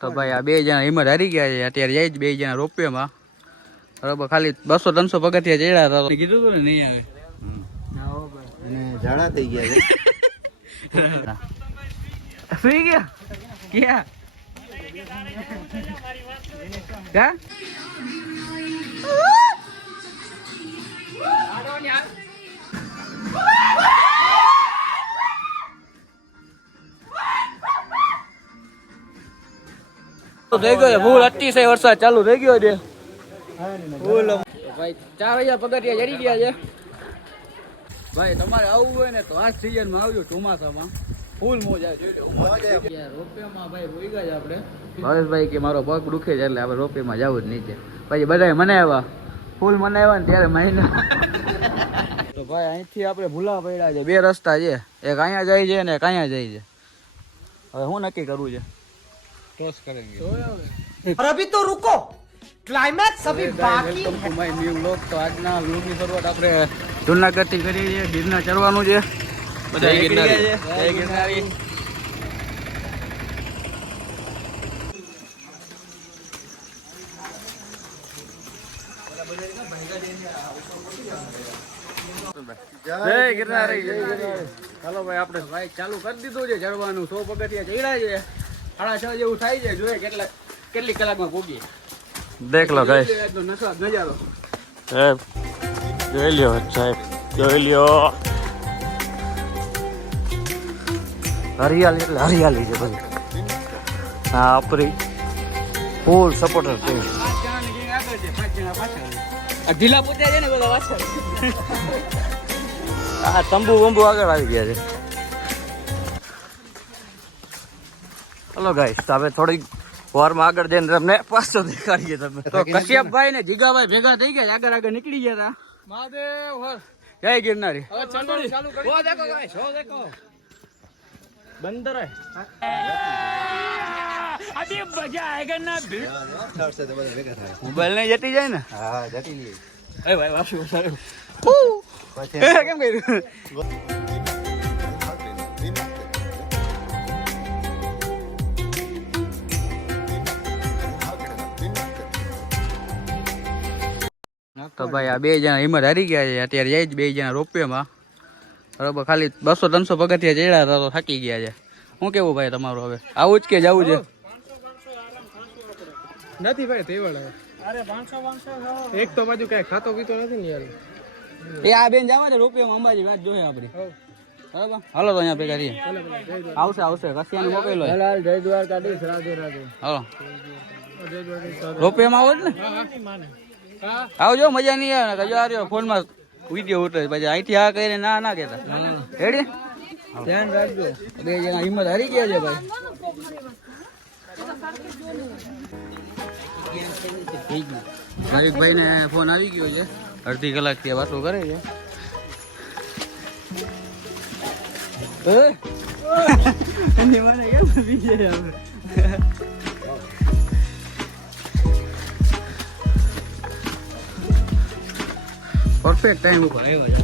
તો ભાઈ આ બે જણા હિંમત હારી ગયા છે અત્યારે જાય જ બે જણા રોપિયામાં બરોબર ખાલી 200-300 પગથિયા ચડ્યા હતા કીધું તું ને નહીં આવે અને ઝાડા થઈ ગયા છે સુઈ ગયા ક્યાં ક્યાં થઈ ગયો ફૂલ અતિશય વરસાદ ચાલુ થઈ ગયો છે ફૂલ ભાઈ 4000 પગથિયા ચડી ગયા છે ભાઈ તમારે આવવું હોય ને તો આ સિઝન માં આવજો ચોમાસામાં ફૂલ મોજ આવે રોપેમાં ભાઈ હોઈ ગયા આપણે હરેશભાઈ કે મારો પગ દુખે છે એટલે આપણે રોપેમાં જવું જ નીચે પછી બધા મનાવ્યા ફૂલ મનાવ્યા ને ત્યારે મહિના તો ભાઈ અહીંથી આપણે ભૂલા પડ્યા છે બે રસ્તા છે એક અહીંયા જાય છે ને એક અહીંયા જાય છે હવે શું નક્કી કરવું છે टॉस करेंगे और अभी तो रुको क्लाइमैक्स अभी बाकी है माय न्यू व्लॉग तो આજના વ્લોગની શરૂઆત આપણે જૂનાગઢથી કરી છે ગિરનાર ચડવાનું છે બધા ગિરનારી જય ગિરનારી જય ગિરનારી ચાલો ભાઈ આપણે ભાઈ ચાલુ કરી દીધું છે ચડવાનું 100 પગથિયા ચડ્યા છે 6:30 જેવું થાય છે જોઈએ કેટલી કલાકમાં પહોંચીએ દેખ લો ગાઈસ નજારો સાહેબ જોઈ લ્યો સાહેબ જોઈ લ્યો હરિયાળી એટલે હરિયાળી છે બધી હા આપરી ફૂલ સપોર્ટર છે ઢીલા પૂછ્યા છે ને બધા વાછળ આ તંબુ બંબુ આગળ આવી ગયા છે હલો ગાઈસ તો હવે થોડીક વારમાં આગળ જઈને તમને પાછો દેખાડીએ તમે તો કશ્યપભાઈ ને જીગાભાઈ ભેગા થઈ ગયા આગળ નીકળી ગયા હતા મહાદેવ હર જય ગિરનારી હવે ચંદડી ચાલુ કરી ઓ દેખો ગાઈસ હો દેખો બંદર હે અભી મજા આયેગા ના ભીડ સે તો બધા ભેગા થાય મોબાઈલ ને જતી જાય ને હા જતી લે એ ભાઈ વાસુ સારું કેમ કર્યું તો ભાઈ આ બે જણા હિંમત હારી ગયા છે અત્યારે જાય જ બે જણા રોપિયામાં બરોબર ખાલી 200-300 પગથિયા ચડ્યા હતા તો થાકી ગયા છે શું કેવું ભાઈ તમારું હવે આવું જ કે જવું છે નથી ભાઈ તેવળ અરે 500 એક તો બાજુ કઈ ખાતો પીતો નથી ને યાર એ આ બેન જવા છે રોપિયામાં અંબાજી વાત જોઈએ આપણી બરાબર હાલો તો અહીંયા ભેગા રહીએ આવશે કસિયાને મોકલો હાલ જય દ્વારકાધીશ રાધે રાધે હાલો રોપિયામાં આવો જ ને આવજો મજા નહીં આવે ને કજો ફોનમાં વિડીયો ઉતરે પછી અહીંથી આ કરીને ના કહેતા રેડી ધ્યાન રાખજો બે જણા હિંમત હારી ગયા છે ભાઈ ભાઈ ને ફોન આવી ગયો છે અડધી કલાક થી વાતો કરે છે પરફેક્ટ ટાઈમ ઉપર આવ્યો છે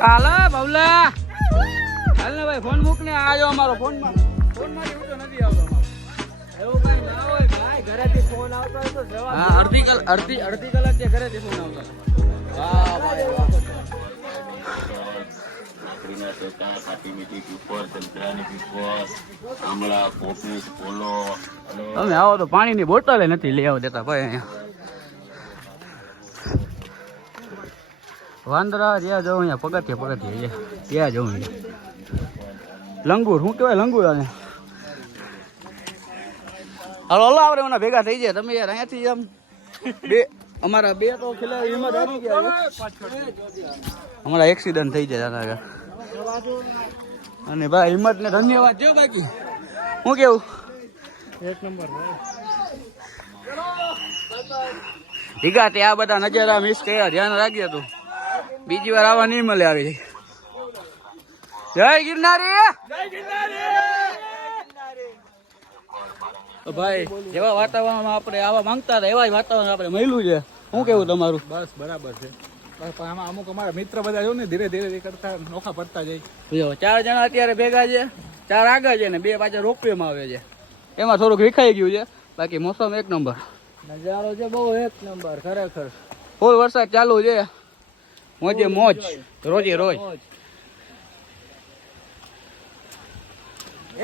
હાલો બાબલા હાલ ને ભાઈ ફોન મૂક ને આજો અમારો ફોન માંથી ઉઠો નથી આવતો એવું કઈ ના હોય ભાઈ ઘરેથી ફોન આવતો હોય તો જવાબ હા અડધી કલાક થી ઘરેથી ફોન આવતો વાહ ભાઈ વાહ તમે આવો તો પાણીની બોટલ નથી લઈ આવો દેતા ભાઈ અહીંયા વાંદરા જ્યાં જવું અહીંયા પગથિયા ત્યાં જવું લંગુર શું કહેવાય લંગુર આને હાલો આપણે એના ભેગા થઈ જાય તમે યાર અહીંયાથી આમ બે અમારા બે તો ખેલા હિંમત આવી ગયા અમારા એક્સિડન્ટ થઈ જાય આના અને ભાઈ હિંમત ને ધન્યવાદ જો બાકી હું કેવું એક નંબર ભીગા તે આ બધા નજારા મિસ કર્યા ધ્યાન રાખજે તું બીજી વાર આવા નહીં મળે આવી જય ગિરનારી તો ભાઈ જેવા વાતાવરણમાં આપણે આવા માંગતા હતા એવા જ વાતાવરણ આપણે મળ્યું છે. શું કેવું તમારું? બસ બરાબર છે. પણ આમાં અમુક અમારા મિત્ર બધા જો ને ધીરે ધીરે કરતા નોખા પડતા જાય. જો 4 જણા અત્યારે ભેગા છે, 4 આગળ છે ને 2 પાછળ રોપવેમાં આવે છે. એમાં થોડુંક વિખાઈ ગયું છે, બાકી મોસમ એક નંબર. નજારો છે બહુ એક નંબર ખરેખર. ફૂલ વરસાદ ચાલુ છે, મોજે મોજ, રોજે રોજ.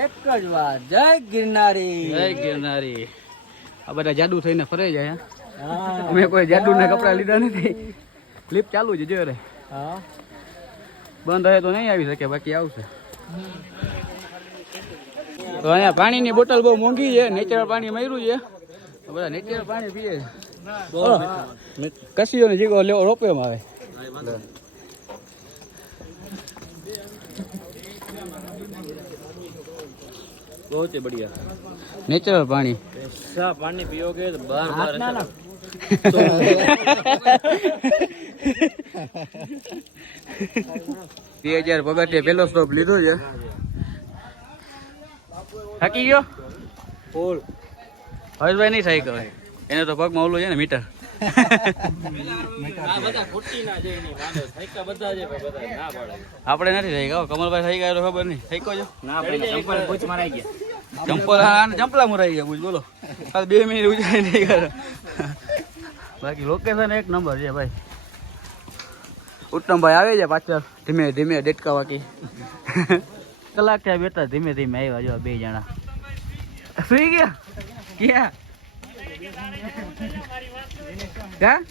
એક જ વાત, જય ગિરનારી, જય ગિરનારી. આ બધા જાદુ થઈને ફરે જાય. અમે કોઈ જાદુના કપડા લીધા નથી. લિફ્ટ ચાલુ છે જો રે. બંધ હશે તો નહીં આવી શકે, બાકી આવશે. તો અહીંયા પાણીની બોટલ બહુ મોંઘી છે, નેચરલ પાણી મળ્યું છે, બધા નેચરલ પાણી પીએ. કસીઓને જીગો રોપવેમાં આવે. बहुत ही बढ़िया नेचुरल पानी ऐसा पानी पियोगे तो बार बार ना 2000 પગથિયે પેલો સ્ટોપ લીધો છે. થાકી ગયો ફૂલ. હર્ષભાઈ નહીં સાયકલ એને તો પગમાં ઓલું છે ને મીટર. આપણે નથી થઈ ગયા. કમલભાઈ થઈ ગયા ખબર નહીં થઈ ગયો ચંપલા મુરાઈ ગયા પૂછ બોલો. 2 મિનિટ ઉજાઈ નહીં ગયા. બાકી લોકેશન એક નંબર છે ભાઈ. ઉત્તમભાઈ આવે છે પાછળ ધીમે ધીમે ડેટકા વાકી. કલાક થયા બેઠા ધીમે ધીમે આવ્યા જો 2 જણા સુઈ ગયા. ક્યાં ક્યાં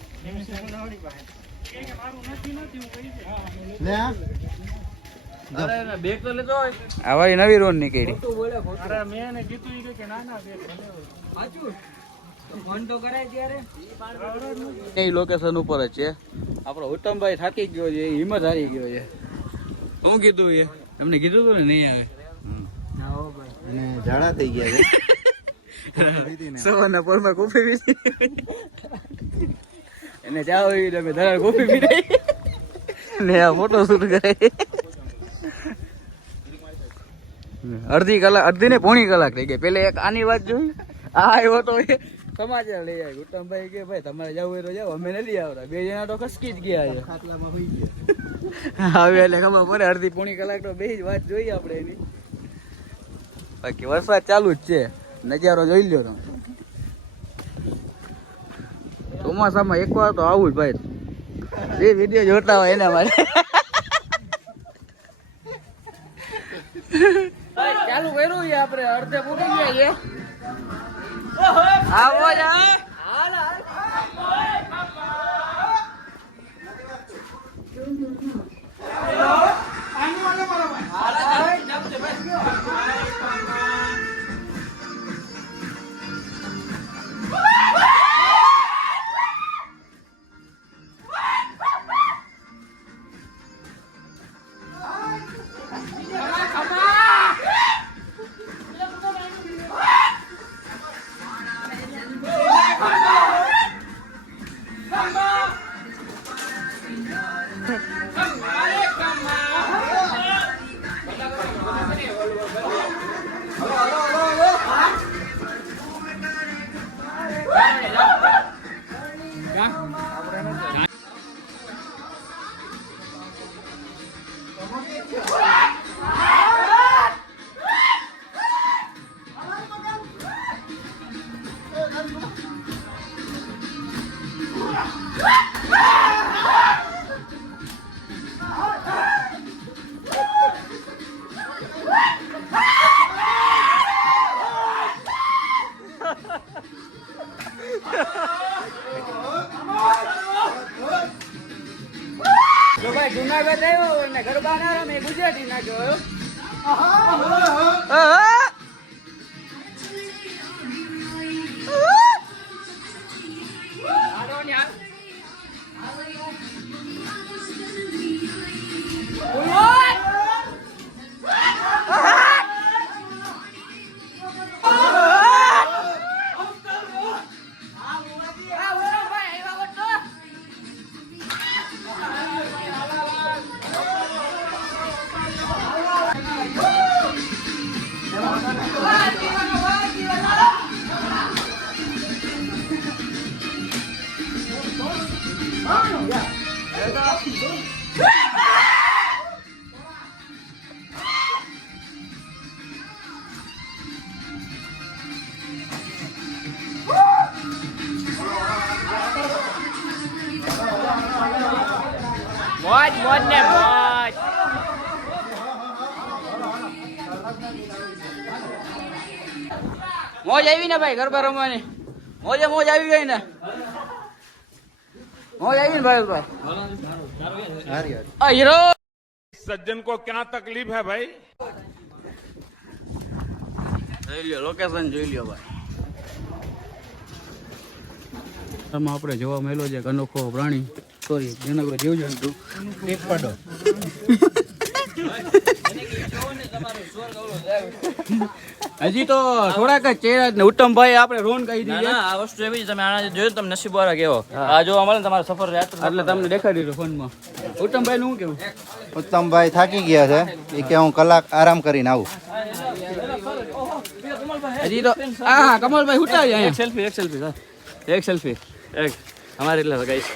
આવારી નવી રોડ નીકળી. એ લોકેશન ઉપર જ છે. આપણો ઉત્તમભાઈ થાકી ગયો છે, હિંમત હારી ગયો છે. શું કીધું એ એમને કીધું હતું ને નહીં આવે. અને ઝાડા થઈ ગયા છે. સવારના પોરમાં કોફી પીધી એને ચા હોય તમે ધરાર કોફી પીધી ને આ ફોટો શૂટ કરે. અડધી કલાક, અડધી ને પોણી કલાક થઈ ગઈ. પેલે એક આની વાત જોઈ, આ આવ્યો તો સમાચાર લઈ આવ્યો. ઉત્તમભાઈ કે ભાઈ તમારે જવું હોય તો જાઓ, અમે નથી આવતા. 2 જણા તો ખસકી જ ગયા છે. હવે એટલે ખબર પડે અડધી પોણી કલાક તો બે જ વાત જોઈએ આપણે એની. બાકી વરસાદ ચાલુ જ છે, નજારો જોઈ લ્યો તમે. ચોમાસામાં એકવાર તો આવું જ ભાઈ. જે વિડીયો જોતા હોય એના માટે ચાલુ કર્યું છે આપણે. અડધે પૂરી ગયા છે. આવો જ જુનાગઢ આવ્યો ને ગરબા ના રમે ગુજરાતી ના જોયો. મોજ મોજ ને મોજ. મોજ આવી ને ભાઈ ગરબા રમવાની. મોજે મોજ આવી ગઈ ને. મોજ આવી ને ભાઈ. આ હીરો सज्जन को क्या तकलीफ है भाई? જોઈ લ્યો લોકેશન જોઈ લ્યો ભાઈ. આમાં આપણે જોવા મળ્યો છે એક અનોખો પ્રાણી, સોરી જેનગરો જીવજંતુ પેપડો. હજી તો થોડાક જ ચહેરા ને ઉત્તમભાઈ આપણે રોન કહી દીધી. આ વસ્તુ એવી છે, તમે આના જોયું તમને નસીબવાળા કેવો. આ જોવા મળે ને તમારો સફર એટલે તમને દેખાડી દીધું ફોનમાં. ઉત્તમભાઈ નું શું કેવું? ઉત્તમભાઈ થાકી ગયા છે એ કે હું કલાક આરામ કરીને આવું. હજી તો હા કમલભાઈ ઉતારી એક અહીંયા. સેલ્ફી એક સેલ્ફી એક અમારે એટલે ગાઈસ.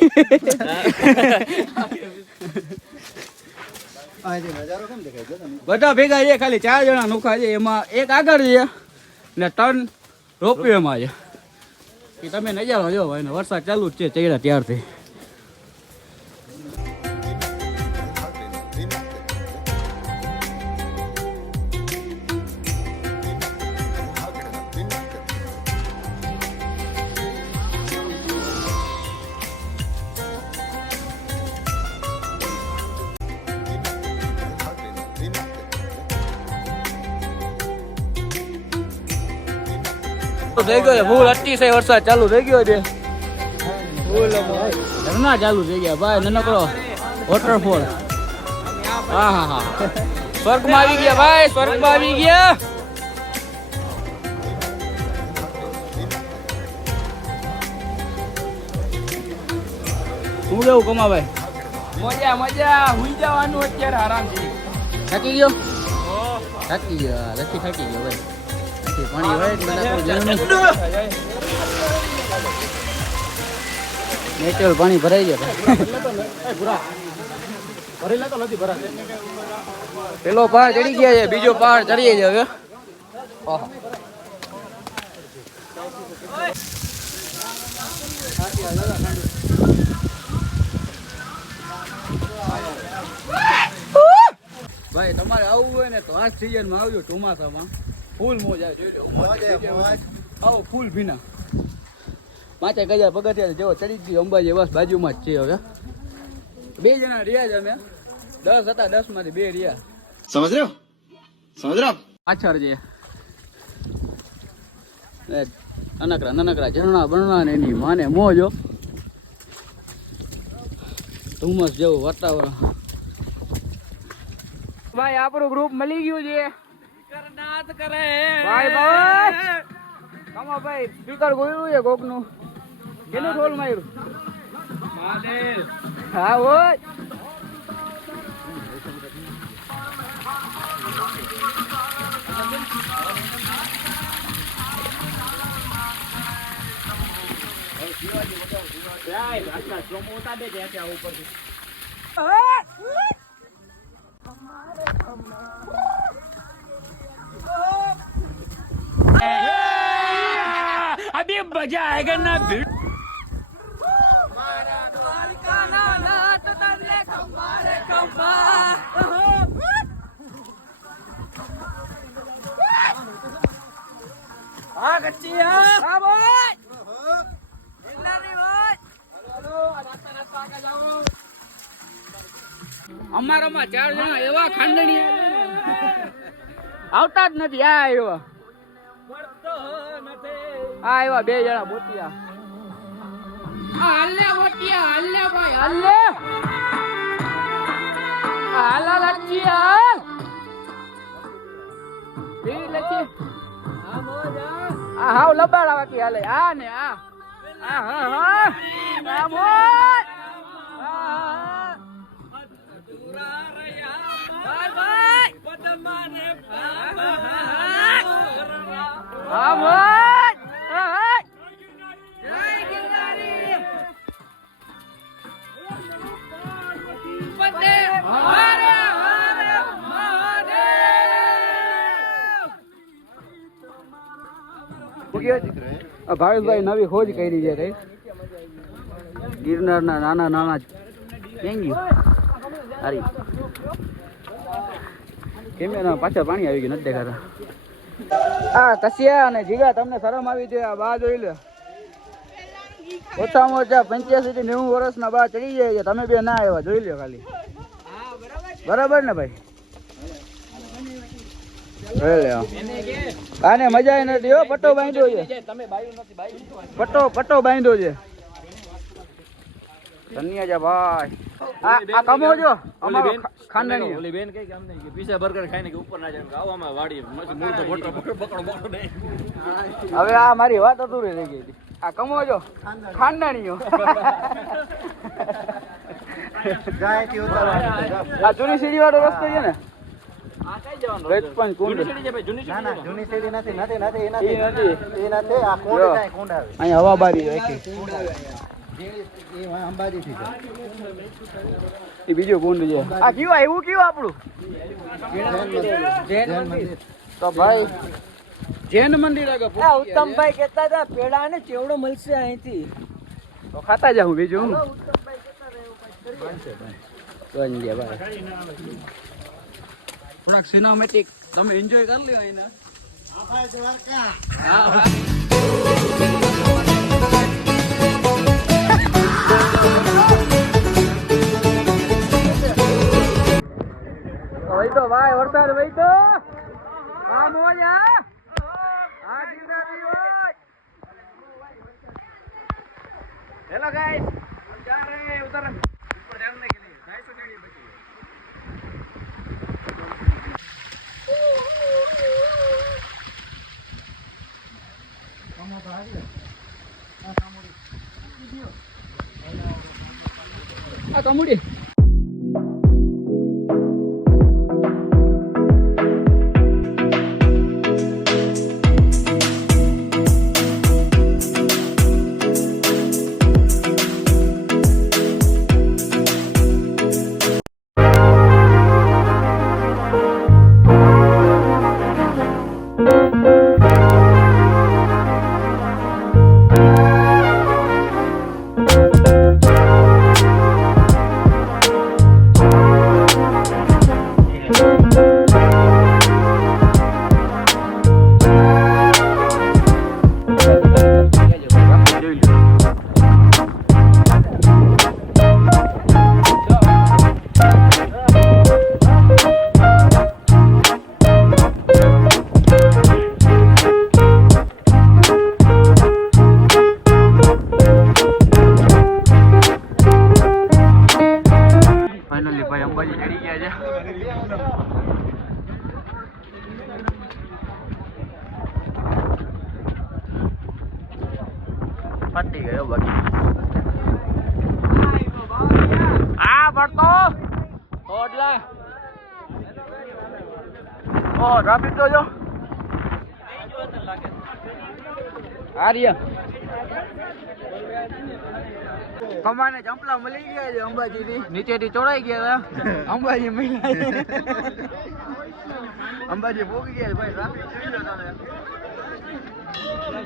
નજારો કેમ દેખાય છે તમે? બધા ભેગા છે, ખાલી 4 જણા નોખા છે. એમાં એક આગળ છે ને 3 રોપવેમાં છે. કે તમે નજારો જો ભાઈ ને વરસાદ ચાલુ જ છે ચડ્યા ત્યારથી. થઈ ગયો છે ફૂલ અતિશય વરસાદ ચાલુ થઈ ગયો છે. ફૂલ ઝરણા ચાલુ થઈ ગયા ભાઈ. નાનકડો વોટરફોલ. હા હા હા સ્વર્ગમાં આવી ગયા ભાઈ, સ્વર્ગમાં આવી ગયા. હું કેવું કમાભાઈ? મજા મજા હુઈ જવાનું અત્યારે આરામથી. થાકી ગયો? થાકી ગયો નથી થાકી ગયો ભાઈ. પાણી હોય નેચરલ પાણી ભરાઈ જાય. પેલો પહાડ ચડી ગયા છે, બીજો પહાડ ચડીએ છે હવે. ભાઈ તમારે આવવું હોય ને તો આ સિઝનમાં આવજો. ચોમાસામાં ફૂલ મોજ આવે. આવો ફૂલ ભીના 5,000 પગથિયા જેવો ચડી ગયો અંબાજી બસ બાજુમાં જ છે. હવે 2 જણા રહ્યા છે અમે. 10 હતા, 10 માંથી 2 રહ્યા. સમજ રહ્યો? પાછળ છે નાનકડા ઝરણા બરણા ને એની માને મોજો. ધુમ્મસ જેવું વાતાવરણ. ભાઈ આપણું ગ્રુપ મળી ગયું છે. ભાઈ કમો ભાઈ સ્પીકર ગોયું છે કોક નું. કેનું ઢોલ માર્યું? હા હોય. અભી મજા આયેગા ના ભીડ. હા કચ્ચી હા બોય. અમારામાં 4 જણા એવા ખાંડણી આવતા જ નથી. આ આવ્યા આ 2 જણા બોટિયા. હાલે બોટિયા હાલે ભાઈ હાલે. હાલા લચ્છી હાલ. ઈ લચ્છી આ હાવ લબાડા બાકી હાલે. આ ને આ હા હા હા મોજ. હા મોજ. જય ગિરનારી. આ ભાવેશભાઈ નવી ખોજ કરી છે કઈ ગિરનારના નાના નાના ક્યાં ગયું હારી કેમેરા પાછળ પાણી આવી ગયું નથી દેખાતા આ કસિયા અને જીગા તમને શરમ આવી છે આ બા જોઈ લે ઓછામાં ઓછા 85 થી 90 વર્ષના બા ચડી જાય છે તમે બે ના આવ્યા જોઈ લો ખાલી બરાબર ને ભાઈ આને મજા નથી હો પટ્ટો બાંધ્યો છે પટ્ટો બાંધ્યો છે ધન્યજા ભાઈ આ કમો જો અમારો ખાનદાની ઓલી બેન કઈ કામ નહીં કે પીઝા બર્ગર ખાઈને કે ઉપર ના જાય આવવામાં વાડી મૂળ તો બોટો બકડો નહીં હવે આ મારી વાત અધૂરી રહી ગઈ હતી આ કમો જો ખાનદાનીઓ જાય થી ઉતારવાની આ જૂની સીડી વાળો રસ્તો છે ને આ કઈ જવાનું રેતપંચ કુંડ સીડી છે ભાઈ જૂની ના ના જૂની સીડી નથી એ નથી એ નથી આ કુંડ જાય કુંડ આવે અહીંયા હવા બારી રાખી એ અંબાજી થી એ બીજો કુંડ છે આ કયું આવ્યું કયું આપણું જૈન મંદિર તો ભાઈ જૈન મંદિર આગળ ઉત્તમભાઈ કહેતા હતા પેડા ને ચેવડો મળશે અહીંથી તો ખાતા જાઉં બીજું બની ગયા ભાઈ થોડાક સિનેમેટિક તમે એન્જોય કરી લ્યો અહીંના હા વહી તો ભાઈ વરસાદ વહી તો આ મોજા આ જીવડાની હોય હેલો ગાઈસ जा रहे हैं उधर ऊपर चढ़ने के लिए 250 सीढ़ी बची है आ कमुड़ी ફટી ગયો બાકી આ પડતો ઓડલા ઓ ટ્રાફિક તો જો આર્ય કમાને ચંપલા મળી ગયા છે અંબાજી થી નીચેથી ચોડાઈ ગયા હતા અંબાજી મળ્યા અંબાજી ભોગી ગયા ભાઈ ટ્રાફિક જોઈ લો તમે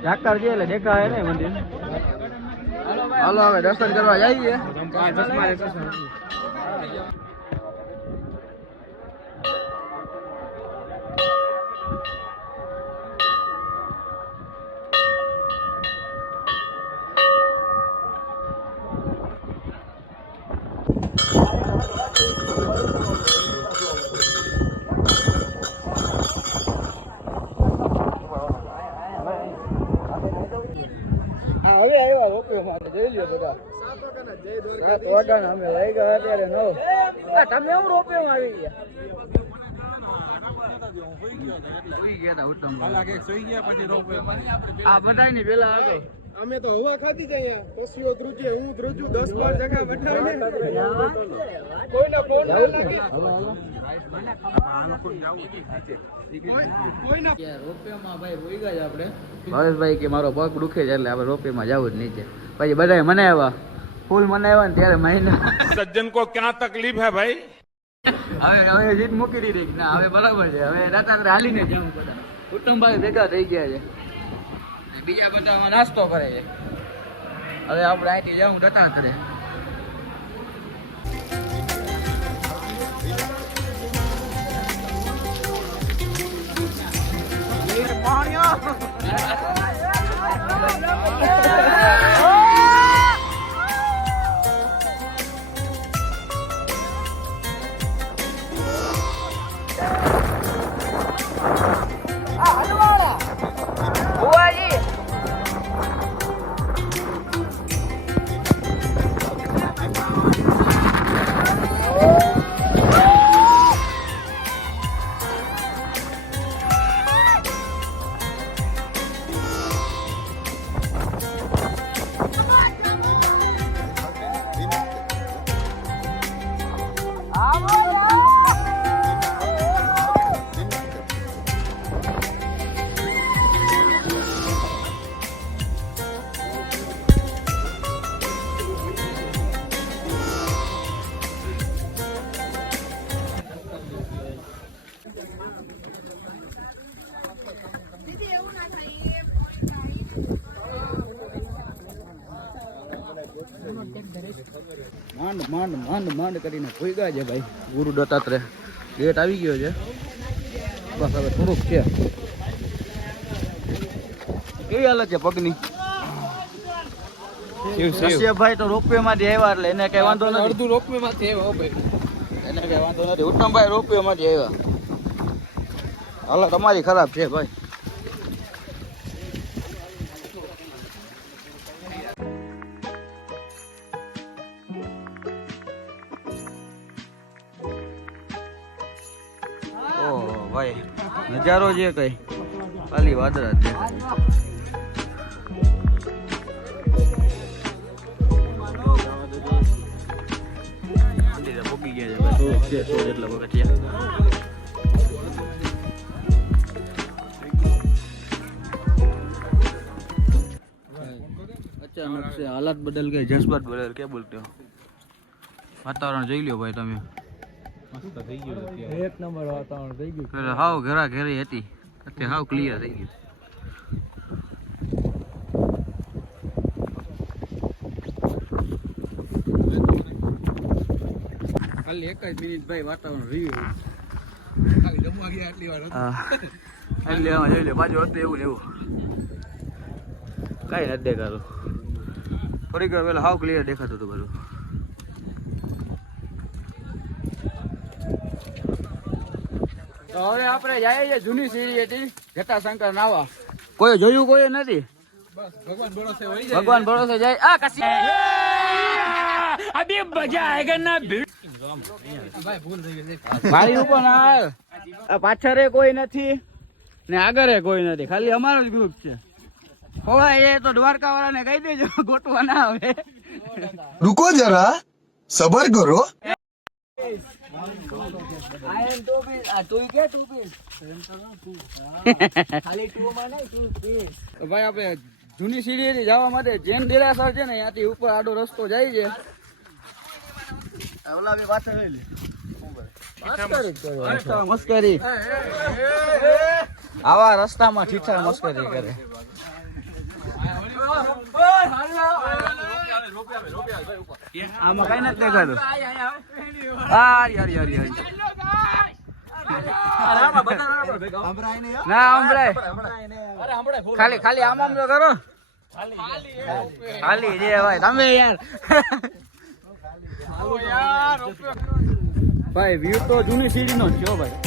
ઝાકર છે એટલે દેખાય ને મંદિર હાલો હવે દર્શન કરવા જઈએ હવે આવ્યા રોપવે માટે જોઈ લ્યો બધા 7 વાગ્યાના અમે લઈ ગયા અત્યારે 9 તમે હું રોપવે માં આવી ગયા સુઈ ગયા હતા ઉત્તમ સુઈ ગયા પછી રોપવે આ બધાની પેલા આગળ અમે તો હવા ખાધી છે અહીંયા પશુઓ ધ્રુજે હું ધ્રુજું 10-12 જગ્યા બેઠાવીને કોઈને ફોન ના લાગે રોપવેમાં ભાઈ ભૂઈ ગયા આપણે ભાવેશભાઈ કે મારો પગ દુખે છે એટલે આપણે રોપવેમાં જવું જ નીચે પછી બધાએ મનાવ્યા ફૂલ મનાવ્યા ને ત્યારે મહિના सज्जन को क्या तकलीफ है भाई હવે જીત મૂકી દીધી ના હવે બરાબર છે હવે રાત્રે હાલીને જાઉં બધા ઉત્તમભાઈ ભેગા થઈ ગયા છે બીજા બધા નાસ્તો કરે છે. હવે આપણે અહીંથી જવું દત્તા કરે. માંડ કરીને ભોગા છે ભાઈ. ગુરુ દત્તાત્રેય ગેટ આવી ગયો છે. બસ હવે થોડુંક છે. કેવી હાલત છે પગની? ભાઈ તો રોપવે માંથી આવ્યા એટલે એને કઈ વાંધો નથી. અડધું રોપવે માંથી આવ્યા ભાઈ. એને કઈ વાંધો નથી. ઉત્તમભાઈ રોપવે માંથી આવ્યા. હાલત તમારી ખરાબ છે ભાઈ. ભાઈ નજારો છે કઈ ખાલી વાદળા છે. પોગી ગયા છે ભાઈ. છે 100 જેટલા પગથિયા. અચાનક છે હાલત બદલ ગઈ. જज्बात બદલ કે બોલતે હો. વાતાવરણ જોઈ લ્યો ભાઈ તમે. એક નંબર વાતાવરણ થઈ ગયું. હાવ ઘરા ઘેરી હતી અત્યારે હાવ ક્લિયર થઈ ગયું. ખાલી એક જ મિનિટ ભાઈ વાતાવરણ રહ્યું. ખાલી જમવા ગયા આટલી વાર એટલે એમાં જોઈ લે બાજુ હતું એવું ને એવું કઈ નથી દેખાતું. થોડીક વાર પેલા હાવ ક્લિયર દેખાતું હતું બધું. તો હવે આપણે જઈએ છીએ જૂની સીડી હતી જટાશંકર નાવા. કોઈ જોયું કોઈ નથી. બસ ભગવાન ભરોસે હોય જાય. ભગવાન ભરોસે જાય. આ કસી અભી મજા આયેગા ના ભીડ. ભાઈ ભૂલ થઈ ગઈ. મારી ઉપર ના આવે. આ પાછળ કોઈ નથી ને આગળ કોઈ નથી. ખાલી અમારો જ ગ્રુપ છે. હવે એ તો દ્વારકા વાળાને કહી દેજો ગોટવા ના આવે. रुको जरा सबर करो. ભાઈ આપણે જૂની સીડી જવા માટે જૈન દેરાસર છે ને ત્યાંથી ઉપર આડો રસ્તો જાય છે. મસ્કરી આવા રસ્તામાં ઠીઠા મસ્કરી કરે. આમાં કઈ નથી દેખાતું. ના સંભળાય. ખાલી ખાલી આમ આમ તો કરો. ખાલી જે ભાઈ તમે યાર. ભાઈ વ્યૂ તો જૂની સીડી નો છે ભાઈ.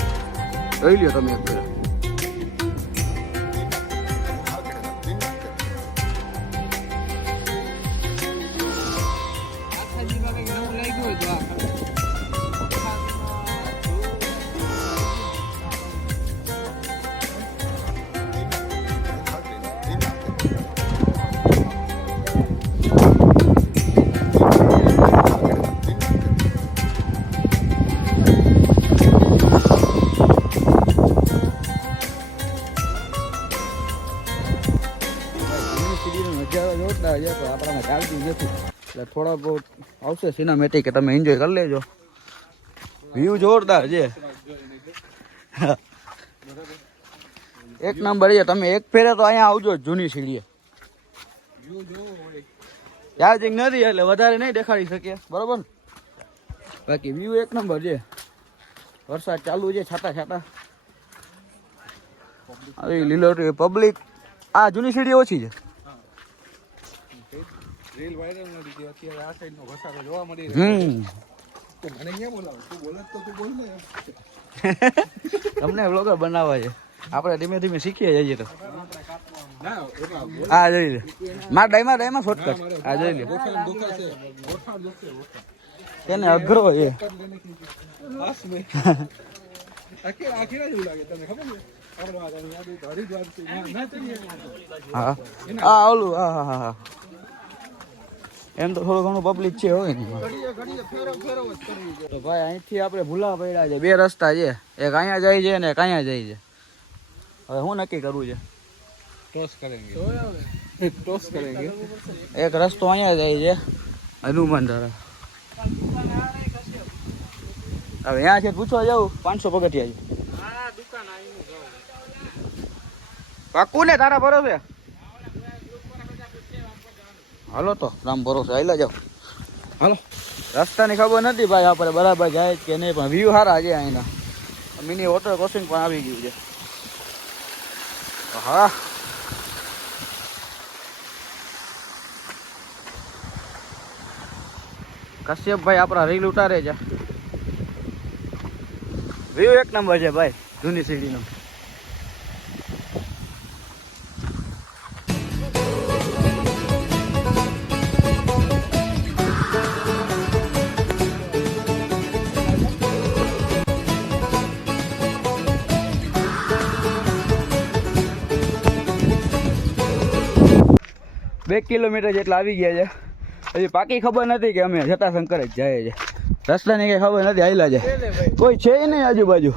જોઈ લ્યો તમે એક વાર. આપણામાં ચાલતું નથી એટલે થોડા બહુ આવશે સિનેમેટિક કે તમે એન્જોય કરી લેજો. વ્યૂ જોરદાર છે. એક નંબર છે. તમે એક ફેરે તો અહીંયા આવજો જૂની સીડીએ. ચાર્જિંગ નથી એટલે વધારે નહીં દેખાડી શકીએ, બરોબર ને? બાકી વ્યૂ એક નંબર છે. વરસાદ ચાલુ છે, છાટા છાટા આવી લીલોતરી પબ્લિક. આ જૂની સીડી ઓછી છે. રીલ વાયરલ નથી થઈ અત્યારે આ સાઈડ નો ઘસારો જોવા મળી તો મને ક્યાં બોલાવો? તું બોલે તો તું બોલ ને. તમને બ્લોગર બનાવવા છે. આપણે ધીમે ધીમે શીખીએ જઈએ તો. ના એમાં આ જોઈ લે મારા ડાયમાં શોર્ટકટ. આ જોઈ લે ગોઠણ દુખા છે. ગોઠણ જશે એને અઘરો છે. હાસ મે આખી જેવું લાગે તમને ખબર છે? આપણે વાત હરિદ્વાર ના ચડીએ. હા આ ઓલું હા હા હા એમ તો થોડું ઘણું પબ્લિક છે હોય ને. તો ભાઈ અહીંથી આપણે ભૂલા પડ્યા છે. બે રસ્તા છે, એક અહીંયા જાય છે ને એક અહીંયા જાય છે. હવે હું નક્કી કરવું છે? ટોસ કરેંગે. ટોસ કરેંગે. એક રસ્તો અહીંયા જાય છે હનુમાન ધારા. હવે અહીંયા છે પૂછવા જાઉં 500 પગથિયા છે. પાક્કું ને તારા ભરોસે? હાલો તો રામ ભરોસે હાલ્યા જાવ. હાલો. રસ્તાની ખબર નથી ભાઈ આપણે બરાબર જાય કે નહીં, પણ વ્યૂ સારા છે અહીંના. મિની વોટર ક્રોસિંગ પણ આવી ગયું છે. હા કશ્યપભાઈ આપણા રીલ ઉતારે છે. વ્યૂ એક નંબર છે ભાઈ જૂની સીડીનો. બે કિલોમીટર જેટલા આવી ગયા છે. હજી પાકી ખબર નથી કે અમે જટાશંકર જ જાય છે. રસ્તાની કઈ ખબર નથી, હાલ્યા છે. કોઈ છે નહીં આજુબાજુ.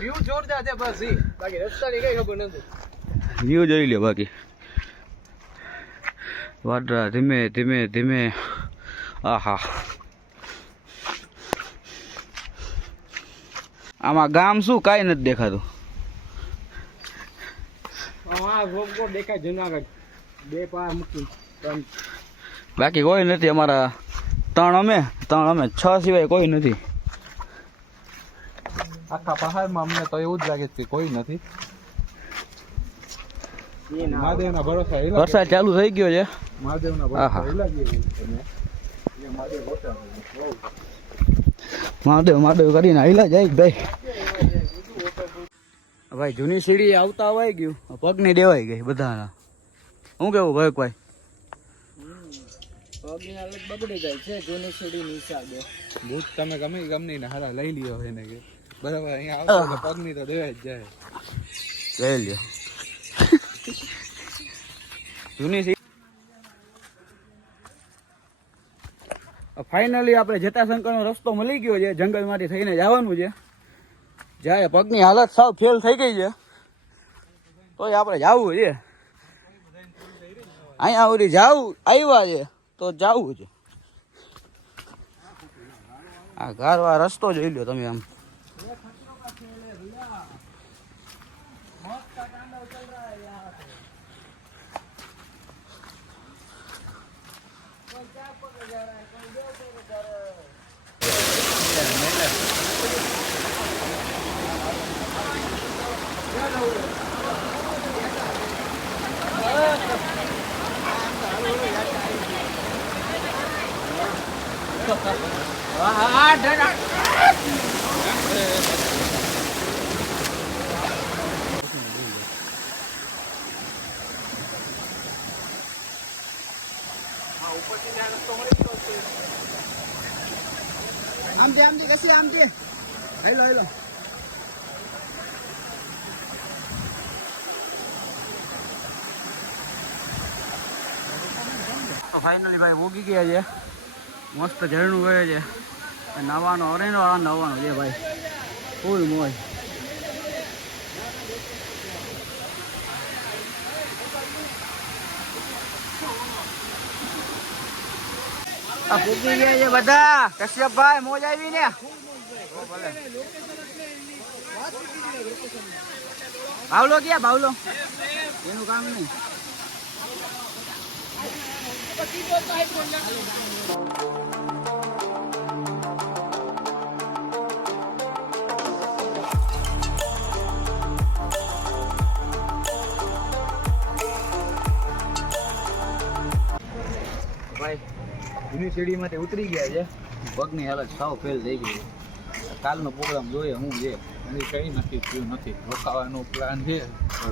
વ્યૂ જોરદાર છે બસ ઈ. બાકી રસ્તાની કઈ ખબર નથી. વ્યૂ જોઈ લ્યો. બાકી વાદળા ધીમે ધીમે ધીમે. આહા આમાં ગામ શું કાંઈ નથી દેખાતું. આ રોબકો દેખાય જુનાગઢ. બે પા મૂકી બાકી કોઈ નથી. અમારા ત્રણ અમે 6 સિવાય કોઈ નથી. આખા પહાડમાં અમને તો એવું જ લાગે છે કે કોઈ નથી. મહાદેવના ભરોસે વરસાદ ચાલુ થઈ ગયો છે. મહાદેવના આહા. ભરોસે મહાદેવ કરીને હાલ્યા જાય ભાઈ. ભાઈ જૂની સીડી આવતા અવાઈ ગયું, પગની દેવાઈ ગઈ બધાના. શું કેવું ભાઈ? પગની હાલત બગડી જાય છે જૂની સીડીની હિસાબે. ભૂત તમે ગમે ને હારા લઈ લ્યો એને કે બરાબર અહીંયા આવતો તો પગની તો દેવાય જ જાય. લઈ લ્યો જૂની સીડી. ફાઇનલી આપણે જટાશંકરનો રસ્તો મળી ગયો છે. જંગલમાંથી થઈને જવાનું છે. જાય પગની હાલત સાવ ફેલ થઈ ગઈ છે, તોય આપણે જવું છે. અહીંયા સુધી આવ્યા છે તો જવું છે. આ ગારવા રસ્તો જોઈ લો તમે. આમ આમથી કશી આમથી હેલો ફાઇનલી ભાઈ ભોગી ગયા છે. મસ્ત ઝરણું વહે છે. નવાનો અરેનો નવાનો છે ભાઈ, ફૂલ મોજ. ભૂગી ગયા છે બધા. કશ્યપભાઈ મોજ આવી ને? ભાવલો ક્યાં ભાવલો એનું કામ નહીં. ભાઈ જૂની સીડીમાંથી ઉતરી ગયા છે. પગની હાલત સાવ ફેલ થઈ ગઈ. કાલનો પ્રોગ્રામ જોઈએ હું છે એની કઈ નથી થયું નથી. રોકાવાનો પ્લાન છે,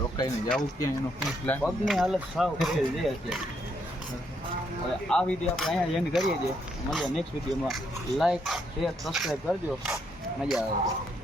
રોકાઈને જવું ક્યાં એનો શું પ્લાન? પગની હાલત સાવ ફેલ છે અત્યારે. હવે આ વિડીયો આપણે અહીંયા એન્ડ કરીએ છીએ. મળીએ નેક્સ્ટ વિડીયોમાં. લાઈક શેર સબસ્ક્રાઈબ કરજો, મજા આવે.